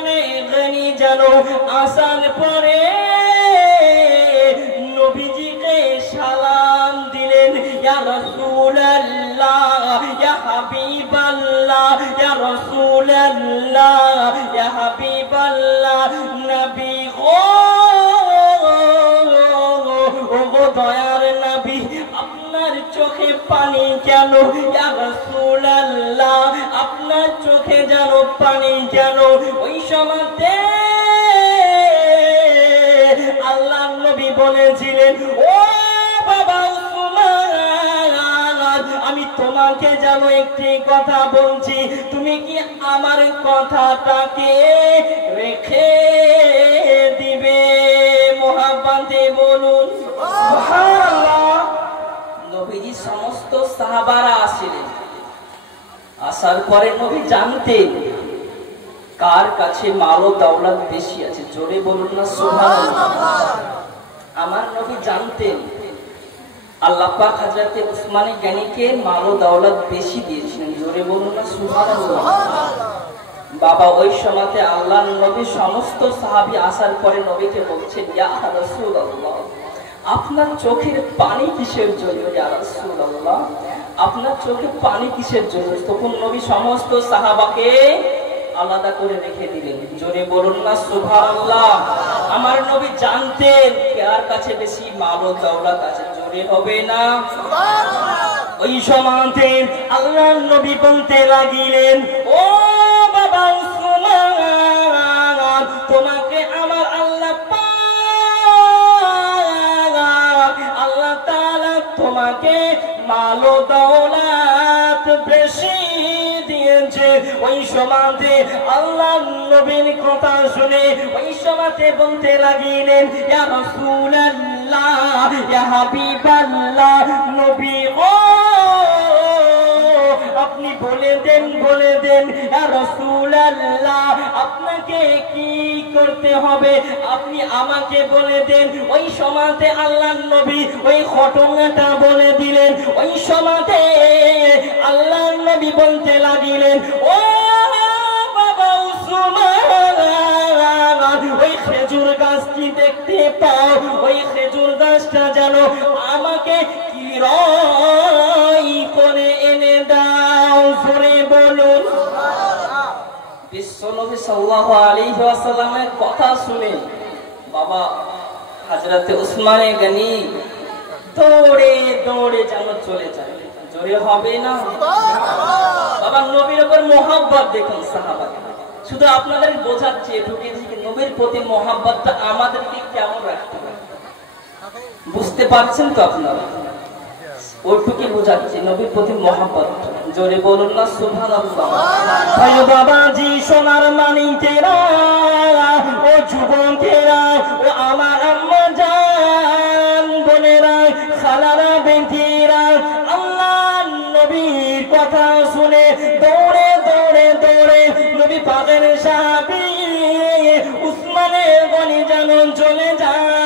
উসমানে গনি যেন আসার পরে নবীজিকে সালাম দিলেন, ইয়া রাসূলুল্লাহ, ইয়া হাবিবাল্লাহ, ইয়া রাসূলুল্লাহ, ইয়া হাবিবাল্লাহ। নবী গো, ওগো দয়ার নবী, আপনার চোখে পানি কেন? ইয়া রাসূলুল্লাহ, আপনার চোখে যেন পানি কেন? ওই সময়তে আল্লাহর নবী বলেছিলেন, ও বাবা উসমান, আমি তোমাকে যেন একটি কথা বলছি, তুমি কি আমার কথাটাকে রেখে দিবে? মোহাব্বতে বলুন সুবহানাল্লাহ। নবীজি সমস্ত সাহাবারা আসলেন, আসার পরে নবী জানতেন কার কাছে মাল ও দৌলত বেশি আছে। জোরে বলুন না সুবহানাল্লাহ। আমার নবী জানতেন আল্লাহ পাক হযরতে উসমানে গনিকে মাল ও দৌলত বেশি দিয়েছিলেন। জোরে বলুন না সুবহানাল্লাহ। বাবা ওই সময়তে আল্লাহর নবী সমস্ত সাহাবী আসার পরে নবীকে বলছেন, ইয়া রাসূলুল্লাহ, আপনার চোখের পানি কিসের জন্য? ইয়া রাসূলুল্লাহ, আপনার চোখে পানি কিসের জন্য? তখন নবী সমস্ত সাহাবাকে আলাদা করে রেখে দিলেন। জোরে বলুন না সুবহানাল্লাহ। আমার নবী জানতেন কার কাছে বেশি মাল ও দৌলত আছে। জোরে হবে না সুবহানাল্লাহ। ওই সময়তে আল্লাহর নবী বলতে লাগিলেন, ও বাবা উসমান, তোমাকে আমার আল্লাহ পাক, আল্লাহ তাআলা তোমাকে মাল ও দৌলত বেশি দিয়েছে। ওই সময়তে আল্লাহর নবীর কথা শুনে ওই সময়তে বলতে লাগিলেন, ইয়া রাসূলুল্লাহ, ইয়া হাবিবাল্লাহ, নবী ও আপনি বলে দেন ইয়া রাসূলুল্লাহ, আপনাকে কি করতে হবে আপনি আমাকে বলে দেন। ওই সময়তে আল্লাহর নবী ওই ঘটনাটা বলে দিলেন। ওই সময়তে আল্লাহর নবী বলতে লাগিলেন, ও বাবা উসমান, ওই খেজুর গাছটি দেখতে পাও, ওই খেজুর গাছটা যেন আমাকে কিরাই করে এনে দাও। জোরে বলুন সুবহানাল্লাহ। বিশ্বনবী সাল্লাল্লাহু আলাইহি ওয়াসাল্লামের কথা শুনে বাবা হযরতে উসমানে গনি দৌড়ে দৌড়ে যেন চলে যায়। জোরে হবে না সুবহানাল্লাহ। বাবা নবীর উপর মহব্বত দেখুন সাহাবাকে। শুধু আপনাদের বোঝাচ্ছি এটুকু যে নবীর প্রতি মহব্বতটা আমাদেরকে কেমন রাখতে হবে, বুঝতে পারছেন তো আপনারা? ওইটুকু বোঝাচ্ছি নবীর প্রতি মহব্বত। জোরে বলুন না সুবহানাল্লাহ। ভাই বাবাজি, সোনার মানিকেরা, ও যুবকেরা, ও আমার আম্মা জান বোনেরা, খালারা বেটিরা, আল্লাহর নবীর কথা শুনে দৌড়ে দৌড়ে দৌড়ে নবী পাকের সাহাবী উসমানে গনি যেন চলে যায়।